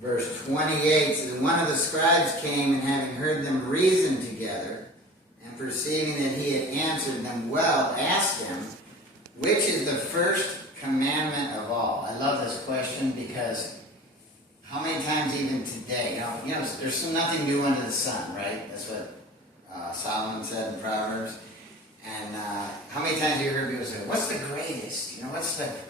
verse 28 says, "And one of the scribes came, and having heard them reason together, and perceiving that he had answered them well, asked him, which is the first commandment of all?" I love this question because how many times even today, there's nothing new under the sun, right? That's what Solomon said in Proverbs. And how many times have you heard people say, "What's the greatest?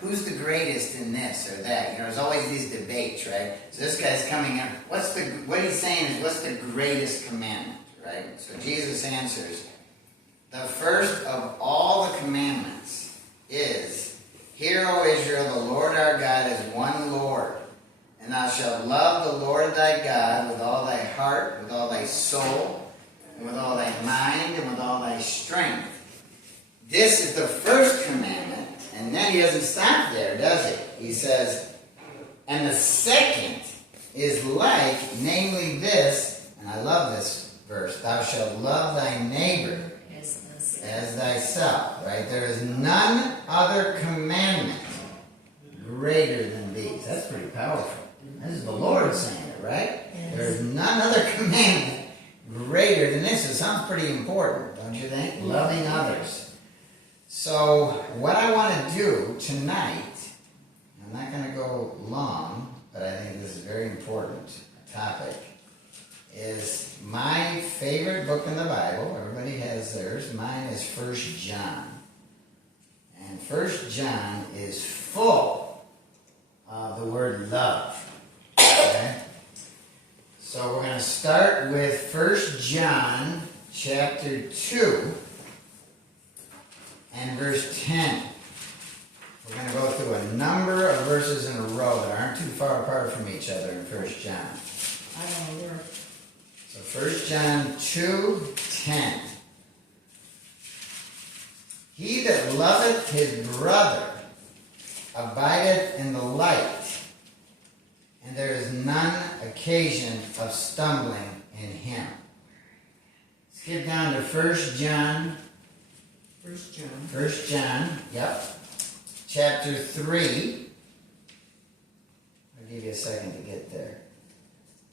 Who's the greatest in this or that?" There's always these debates, right? So this guy's coming in. What he's saying is, what's the greatest commandment, right? So Jesus answers, the first of all the commandments is, "Hear, O Israel, the Lord our God is one Lord. And thou shalt love the Lord thy God with all thy heart, with all thy soul, and with all thy mind, and with all thy strength." This is the first commandment, and then he doesn't stop there, does he? He says, "And the second is like, namely this," and I love this verse, "thou shalt love thy neighbor as thyself." Right? "There is none other commandment greater than these." That's pretty powerful. This is the Lord saying it, right? Yes. There is none other commandment greater than this. It sounds pretty important, don't you think? Loving others. So, what I want to do tonight, I'm not going to go long, but I think this is a very important topic, is my favorite book in the Bible. Everybody has theirs. Mine is 1 John. And 1 John is full of the word love. Okay? So we're going to start with 1 John chapter 2 and verse 10. We're going to go through a number of verses in a row that aren't too far apart from each other in 1 John. I don't know where. So 1 John 2:10. "He that loveth his brother abideth in the light, and there is none occasion of stumbling in him." Skip down to 1 John. 1 John, yep. Chapter 3. I'll give you a second to get there.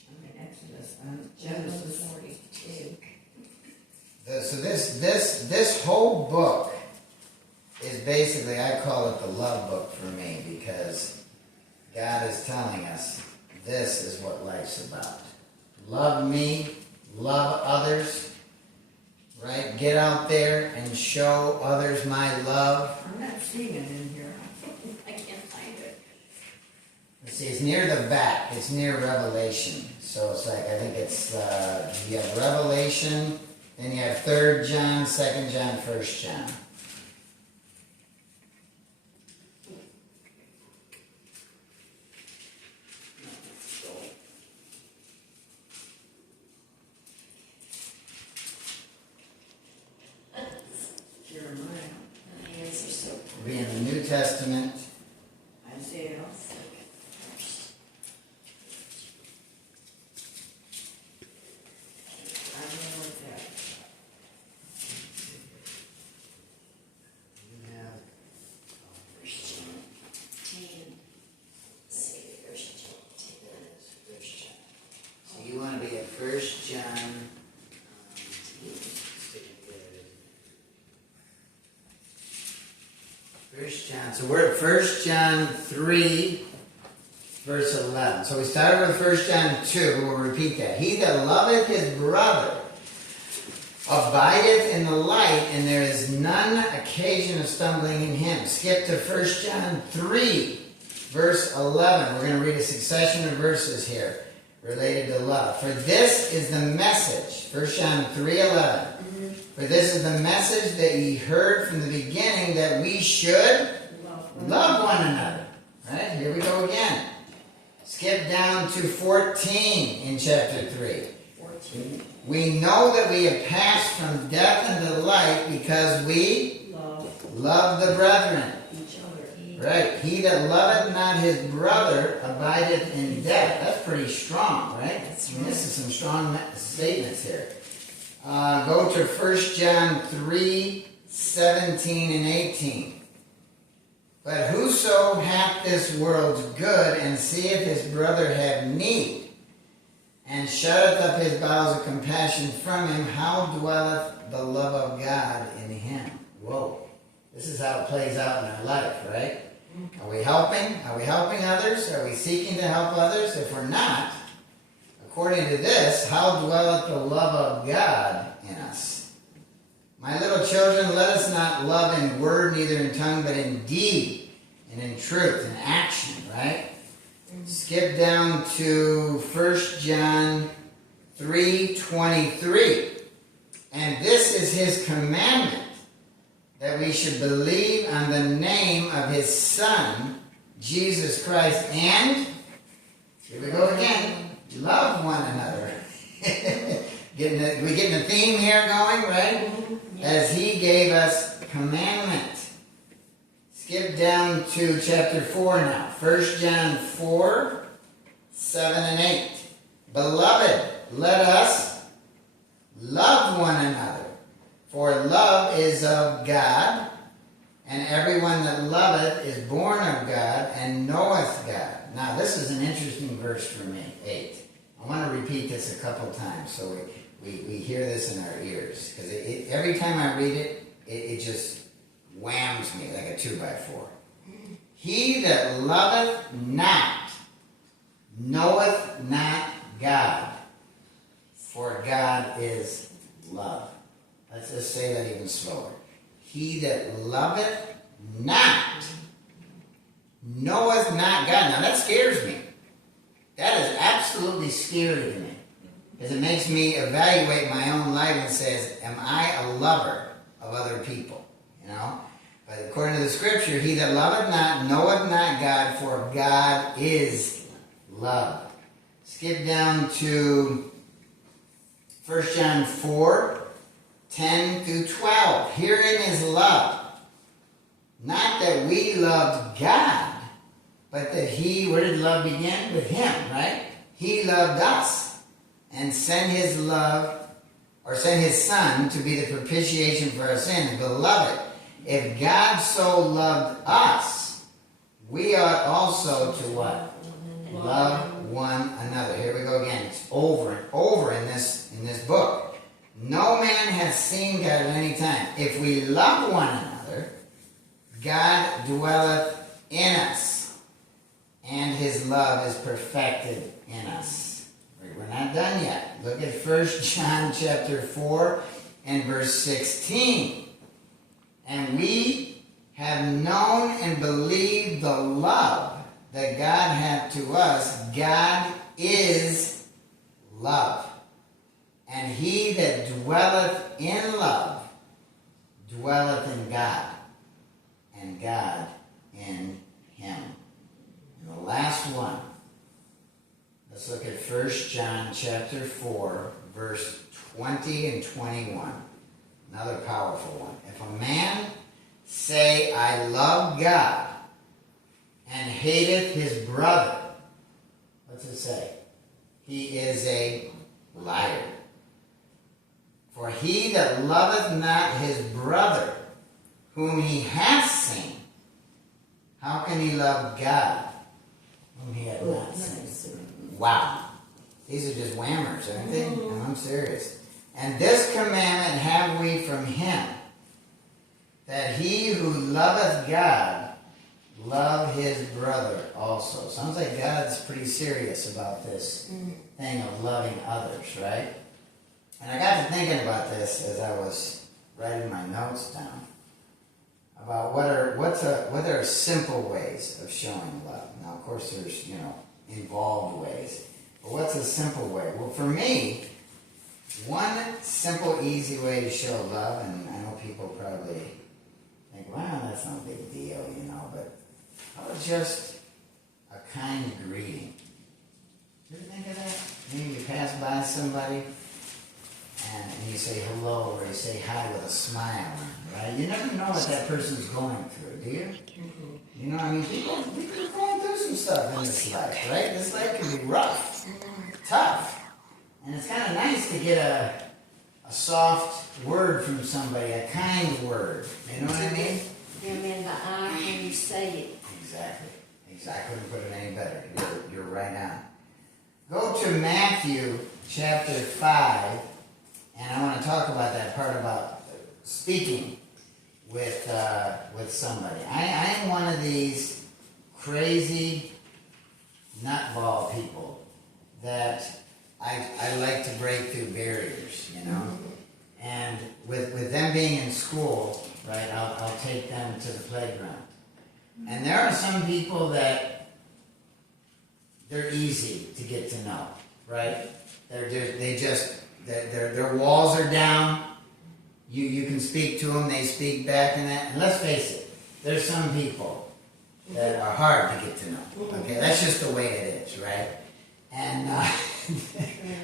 I'm in Exodus. Genesis 42. So this whole book is basically, I call it the love book for me, because God is telling us this is what life's about. Love me, love others, right? Get out there and show others my love. I'm not seeing it in here. I can't find it. Let's see, it's near the back. It's near Revelation. So it's like, I think it's, you have Revelation, then you have 3 John, 2 John, 1 John. It'll be in the New Testament. Isaiah. I don't know what that. You have So you want to be at 1 John. So we're at 1 John 3, verse 11. So we started with 1 John 2. We'll repeat that. "He that loveth his brother abideth in the light, and there is none occasion of stumbling in him." Skip to 1 John 3, verse 11. We're going to read a succession of verses here related to love. "For this is the message," 1 John 3:11. "For this is the message that ye heard from the beginning, that we should love one another." Right? Here we go again. Skip down to 14 in chapter 3. 14. "We know that we have passed from death into light, because we love the brethren." Each other. Right? "He that loveth not his brother abideth in death." That's pretty strong, right? That's right. This is some strong statements here. Go to 1 John 3, 17 and 18. But whoso hath this world's good, and seeth his brother have need, and shutteth up his bowels of compassion from him, how dwelleth the love of God in him? Whoa. This is how it plays out in our life, right? Are we helping? Are we helping others? Are we seeking to help others? If we're not, according to this, how dwelleth the love of God in us? My little children, let us not love in word, neither in tongue, but in deed, and in truth, in action, right? Skip down to 1 John 3:23. And this is his commandment, that we should believe on the name of his Son, Jesus Christ, and, here we go again, love one another. We getting the theme here going, right? As he gave us commandment. Skip down to chapter 4 now. 1 John 4, 7 and 8. Beloved, let us love one another, for love is of God, and everyone that loveth is born of God and knoweth God. Now, this is an interesting verse for me, 8. I want to repeat this a couple times so we hear this in our ears. Because every time I read it, it just whams me like a 2x4. He that loveth not knoweth not God, for God is love. Let's just say that even slower. He that loveth not knoweth not God. Now that scares me. That is absolutely scary to me. Because it makes me evaluate my own life and says, am I a lover of other people? You know? But according to the scripture, he that loveth not knoweth not God, for God is love. Skip down to 1 John 4, 10 through 12. Herein is love. Not that we loved God, but that he, where did love begin? With him, right? He loved us and sent his love, or sent his Son to be the propitiation for our sins. Beloved, if God so loved us, we ought also to what? Love one another. Here we go again. It's over and over in this book. No man has seen God at any time. If we love one another, God dwelleth in us, and his love is perfected in us. We're not done yet. Look at 1 John chapter 4 and verse 16. And we have known and believed the love that God hath to us. God is love. And he that dwelleth in love dwelleth in God, and God in him. And the last one, let's look at 1 John chapter 4, verse 20 and 21. Another powerful one. If a man say, I love God, and hateth his brother, what's it say? He is a liar. For he that loveth not his brother, whom he hath seen, how can he love God, whom he hath not seen? Wow. These are just whammers, aren't they? No, I'm serious. And this commandment have we from him, that he who loveth God love his brother also. Sounds like God's pretty serious about this thing of loving others, right? And I got to thinking about this as I was writing my notes down, about what are simple ways of showing love. Now, of course, there's, involved ways. But what's a simple way? Well, for me, one simple, easy way to show love, and I know people probably think, wow, that's no big deal, but how about just a kind greeting? Did you think of that? Maybe you pass by somebody and you say hello, or you say hi with a smile, right? You never know what that person's going through, do you? You know, people are going through some stuff in this life, right? This life can be rough, tough. And it's kind of nice to get a soft word from somebody, a kind word. You know what I mean? him in the eye when you say it. Exactly. Exactly. Couldn't put it any better. You're right on. Go to Matthew chapter 5, and I want to talk about that part about speaking with somebody. I am one of these crazy nutball people that I like to break through barriers, you know. And with them being in school, right, I'll take them to the playground. And there are some people that they're easy to get to know, right? Their walls are down. You can speak to them, they speak back, and that. And let's face it, there's some people that are hard to get to know. Okay, that's just the way it is, right? And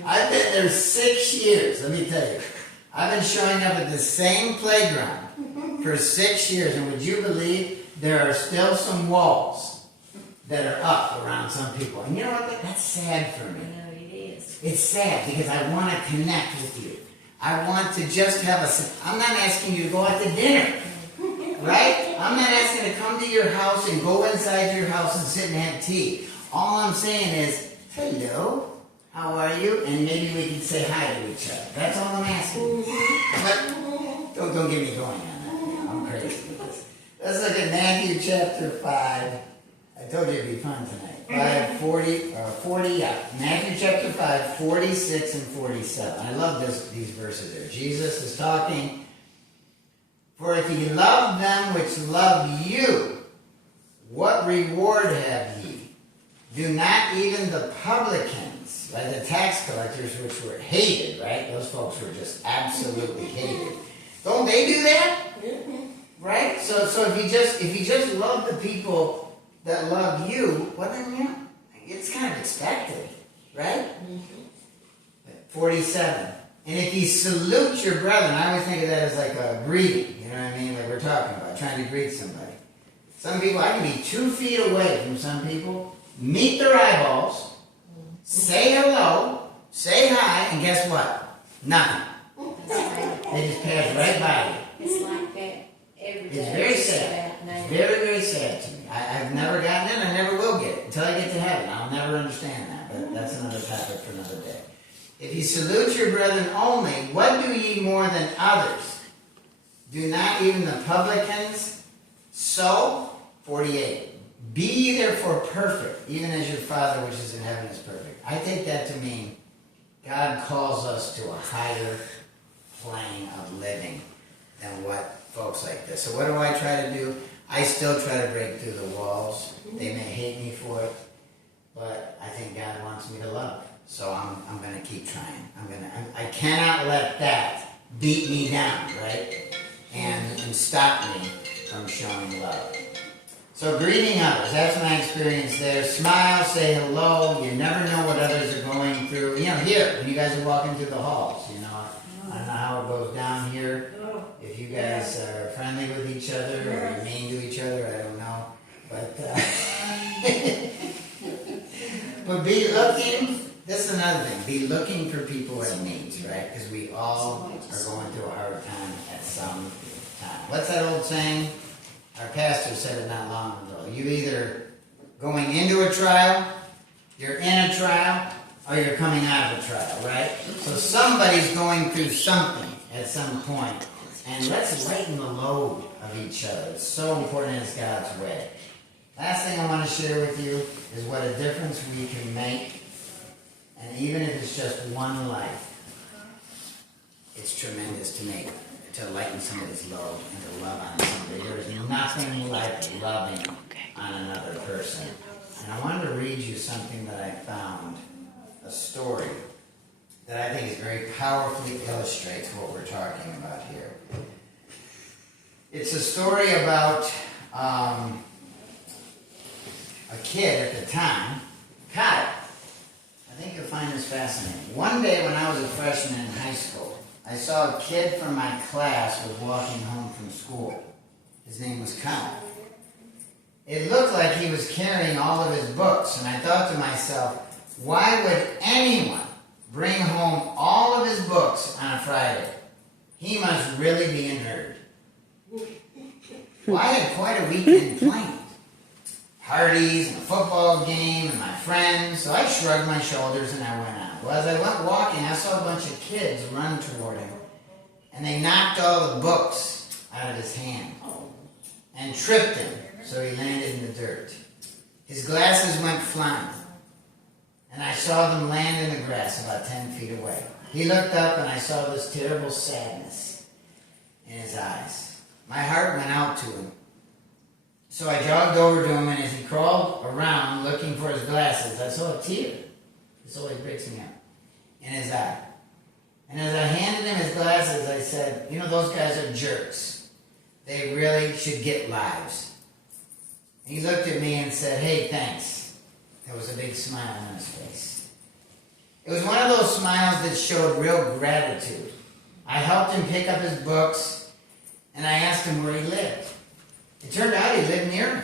I've been there 6 years. Let me tell you, I've been showing up at the same playground for 6 years, and would you believe there are still some walls that are up around some people? And you know what? That's sad for me. I know it is. It's sad because I want to connect with you. I want to just have I'm not asking you to go out to dinner, right? I'm not asking to come to your house and go inside your house and sit and have tea. All I'm saying is, hello, how are you? And maybe we can say hi to each other. That's all I'm asking. But don't get me going on that. I'm crazy with this. Let's look at Matthew chapter 5. I told you it'd be fun tonight. 40, yeah. Matthew chapter 5, 46 and 47. I love these verses there. Jesus is talking. For if ye love them which love you, what reward have ye? Do not even the publicans, right, the tax collectors, which were hated, right? Those folks were just absolutely hated. Don't they do that? Right? So if you just love the people that love you, well then, you know, it's kind of expected, right? 47. And if you salute your brethren, I always think of that as like a greeting, you know what I mean? Like we're talking about, trying to greet somebody. Some people, I can be 2 feet away from some people, meet their eyeballs, say hello, say hi, and guess what? Nothing. They just pass right by you. It's like that every day. It's very sad. It's very, very sad to me. I've never gotten it, I never will get it. Until I get to heaven, I'll never understand that. But that's another topic for another day. If you salute your brethren only, what do ye more than others? Do not even the publicans so? 48. Be ye therefore perfect, even as your Father which is in heaven is perfect. I take that to mean God calls us to a higher plane of living than what folks like this. So what do I try to do? I still try to break through the walls. They may hate me for it, but I think God wants me to love. So I'm going to keep trying. I cannot let that beat me down, right? And stop me from showing love. So greeting others, that's my experience there. Smile, say hello. You never know what others are going through. You know, here, when you guys are walking through the halls, you know, I don't know how it goes down here. If you guys are friendly with each other or you're mean to each other, I don't know. But, but be looking, this is another thing, be looking for people in needs, right? Because we all are going through a hard time at some time. What's that old saying? Our pastor said it not long ago. You either going into a trial, you're in a trial, or you're coming out of a trial, right? So somebody's going through something at some point. And let's lighten the load of each other. It's so important, and it's God's way. Last thing I want to share with you is what a difference we can make. And even if it's just one life, it's tremendous to lighten somebody's load and to love on somebody. There is nothing like loving on another person. And I wanted to read you something that I found, a story that I think is very powerfully illustrates what we're talking about here. It's a story about a kid at the time, Kyle. I think you'll find this fascinating. One day when I was a freshman in high school, I saw a kid from my class was walking home from school. His name was Kyle. It looked like he was carrying all of his books, and I thought to myself, why would anyone bring home all of his books on a Friday? He must really be a nerd. Well, I had quite a weekend planned. Parties and a football game and my friends, so I shrugged my shoulders and I went out. Well, as I went walking, I saw a bunch of kids run toward him, and they knocked all the books out of his hand and tripped him, so he landed in the dirt. His glasses went flying, and I saw them land in the grass about 10 feet away. He looked up, and I saw this terrible sadness in his eyes. My heart went out to him. So I jogged over to him, and as he crawled around looking for his glasses, I saw a tear. This always breaks me up. In his eye. And as I handed him his glasses, I said, you know, those guys are jerks. They really should get lives. And he looked at me and said, hey, thanks. There was a big smile on his face. It was one of those smiles that showed real gratitude. I helped him pick up his books, and I asked him where he lived. It turned out he lived near me.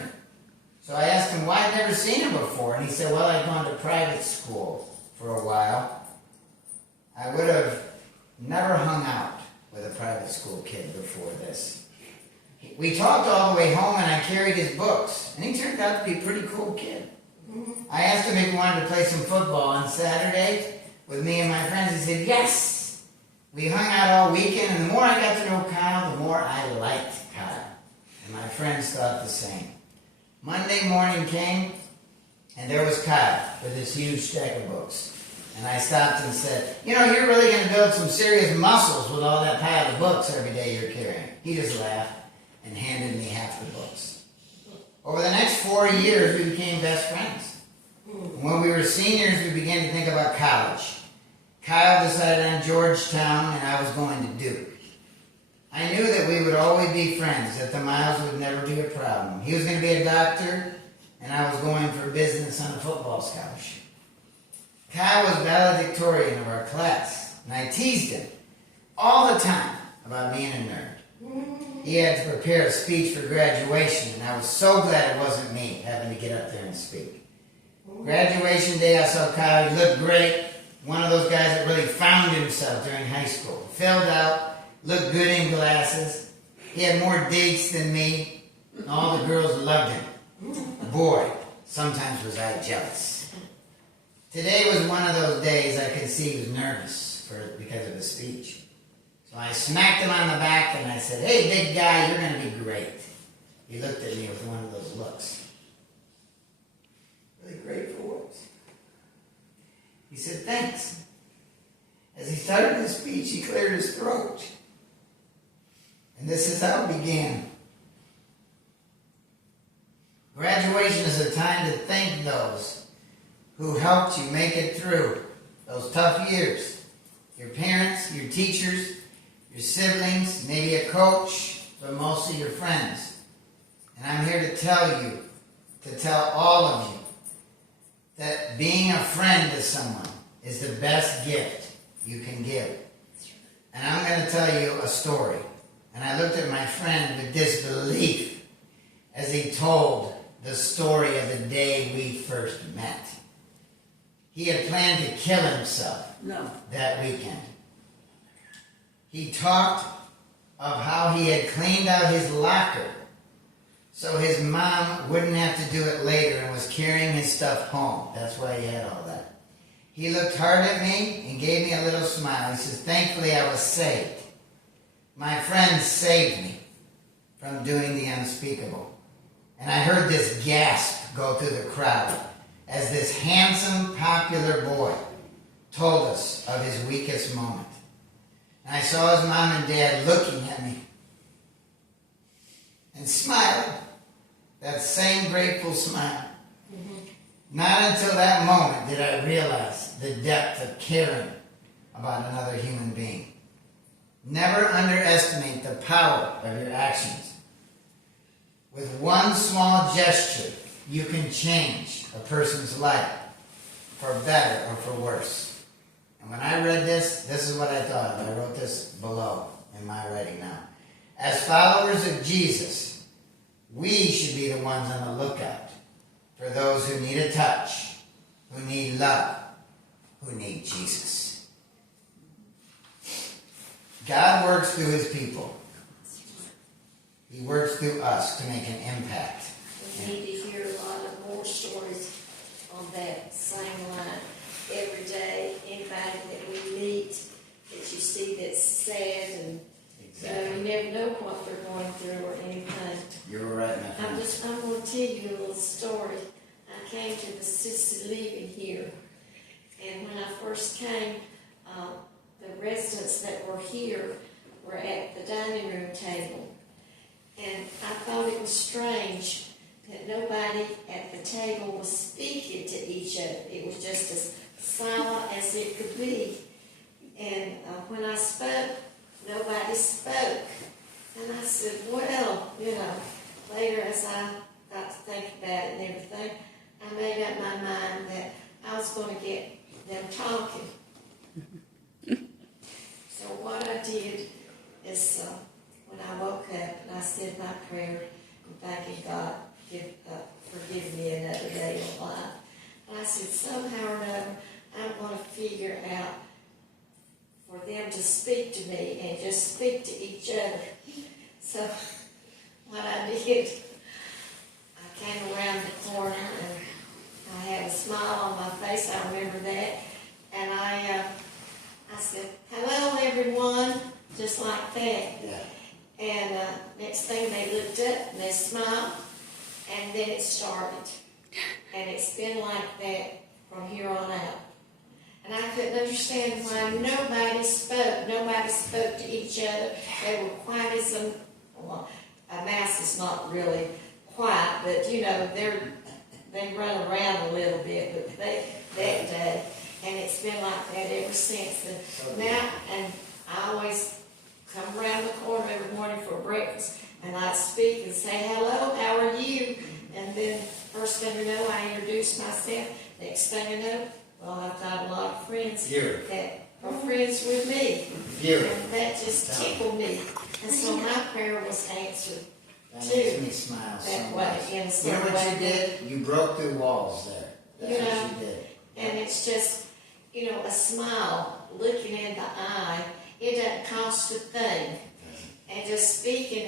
So I asked him why I'd never seen him before, and he said, well, I'd gone to private school for a while. I would have never hung out with a private school kid before this. We talked all the way home, and I carried his books, and he turned out to be a pretty cool kid. I asked him if he wanted to play some football on Saturday with me and my friends. He said, yes. We hung out all weekend, and the more I got to know Kyle, the more I liked Kyle. And my friends thought the same. Monday morning came, and there was Kyle with this huge stack of books. And I stopped and said, you know, you're really going to build some serious muscles with all that pile of books every day you're carrying. He just laughed and handed me half the books. Over the next 4 years, we became best friends. When we were seniors, we began to think about college. Kyle decided on Georgetown, and I was going to Duke. I knew that we would always be friends, that the miles would never be a problem. He was going to be a doctor, and I was going for business on a football scholarship. Kyle was valedictorian of our class, and I teased him all the time about being a nerd. He had to prepare a speech for graduation, and I was so glad it wasn't me having to get up there and speak. Graduation day, I saw Kyle. He looked great. One of those guys that really found himself during high school. Filled out, looked good in glasses. He had more dates than me. And all the girls loved him. Boy, sometimes was I jealous. Today was one of those days I could see he was nervous because of his speech. So I smacked him on the back and I said, hey, big guy, you're going to be great. He looked at me with one of those looks. Really great for words. He said, thanks. As he started his speech, he cleared his throat. And this is how it began. Graduation is a time to thank those who helped you make it through those tough years. Your parents, your teachers, your siblings, maybe a coach, but mostly your friends. And I'm here to tell all of you, that being a friend to someone is the best gift you can give. And I'm going to tell you a story. And I looked at my friend with disbelief as he told the story of the day we first met. He had planned to kill himself that weekend. He talked of how he had cleaned out his locker so his mom wouldn't have to do it later and was carrying his stuff home. That's why he had all that. He looked hard at me and gave me a little smile. He says, thankfully I was saved. My friend saved me from doing the unspeakable. And I heard this gasp go through the crowd as this handsome, popular boy told us of his weakest moment. And I saw his mom and dad looking at me and smiling. That same grateful smile. Not until that moment did I realize the depth of caring about another human being. Never underestimate the power of your actions. With one small gesture, you can change a person's life for better or for worse. And when I read this, this is what I thought of. I wrote this below in my writing now. As followers of Jesus, we should be the ones on the lookout for those who need a touch, who need love, who need Jesus. God works through his people. He works through us to make an impact. We need to hear a lot of more stories on that same line every day. Anybody that we meet, that you see that's sad, and you never know what they're going through or anything. You're right, my friend. I'm going to tell you a little story. I came to the assisted living here, and when I first came, the residents that were here were at the dining room table, and I thought it was strange that nobody at the table was speaking to each other. It was just as silent as it could be. And when I spoke, nobody spoke. And I said, well, later as I got to think about it and everything, I made up my mind that I was going to get them talking. So what I did is when I woke up and I said my prayer and thanking God, forgive me another day of life. And I said, somehow or another, I'm going to figure out for them to speak to me and just speak to each other. So what I did, I came around the corner and I had a smile on my face, I remember that. And I said, hello everyone, just like that. Yeah. And next thing they looked up and they smiled, and then it started. And it's been like that from here on out. And I couldn't understand why nobody spoke. Nobody spoke to each other. They were quiet as a mouse is not really quiet, but they run around a little bit, but that day. And it's been like that ever since. And now, and I always come around the corner every morning for breakfast, and I'd speak and say, hello, how are you? And then first thing you know, I introduce myself. Next thing you know, well, I've got a lot of friends that are friends with me. And that just tickled me. And so my prayer was answered. That makes me smile so much. You know what you did? You broke through walls there. That's what you did. And it's just, a smile, looking in the eye. It doesn't cost a thing. And just speaking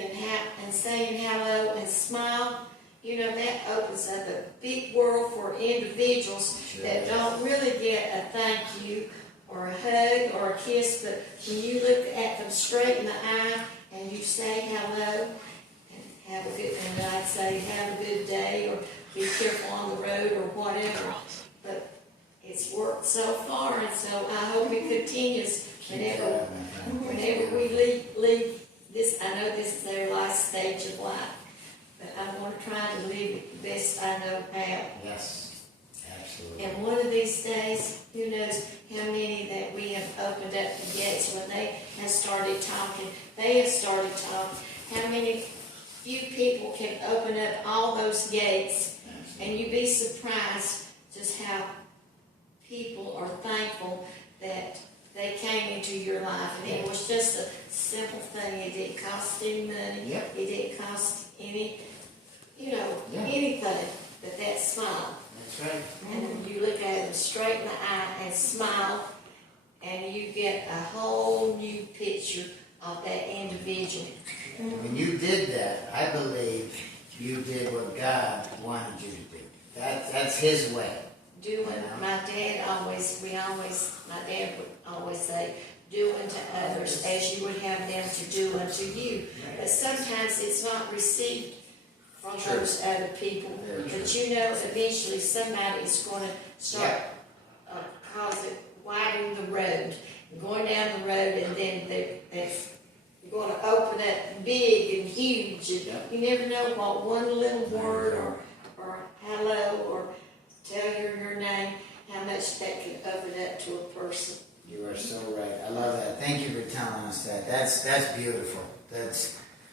and saying hello and smile, that opens up a big world for individuals that don't really get a thank you or a hug or a kiss, but when you look at them straight in the eye and you say hello, and I'd say have a good day or be careful on the road or whatever. But it's worked so far, and so I hope it continues whenever we leave this. I know this is their last stage of life, but I want to try to live it the best I know how. Yes, absolutely. And one of these days, who knows how many that we have opened up the gates when they have started talking. They have started talking. How many few people can open up all those gates, and you'd be surprised just how people are thankful that they came into your life. And it was just a simple thing. It didn't cost any money. Yep. It didn't cost anything, but that smile. That's right. And you look at them straight in the eye and smile, and you get a whole new picture of that individual. When you did that, I believe you did what God wanted you to do. That's His way. My dad would always say, do unto others as you would have them to do unto you. But sometimes it's not received from those other people. But eventually somebody is going to start widening the road, going down the road, and then they're going to open up big and huge. And you never know what one little word or hello or tell your name, how much that can open up to a person. You are so right. I love that. Thank you for telling us that. That's beautiful. That's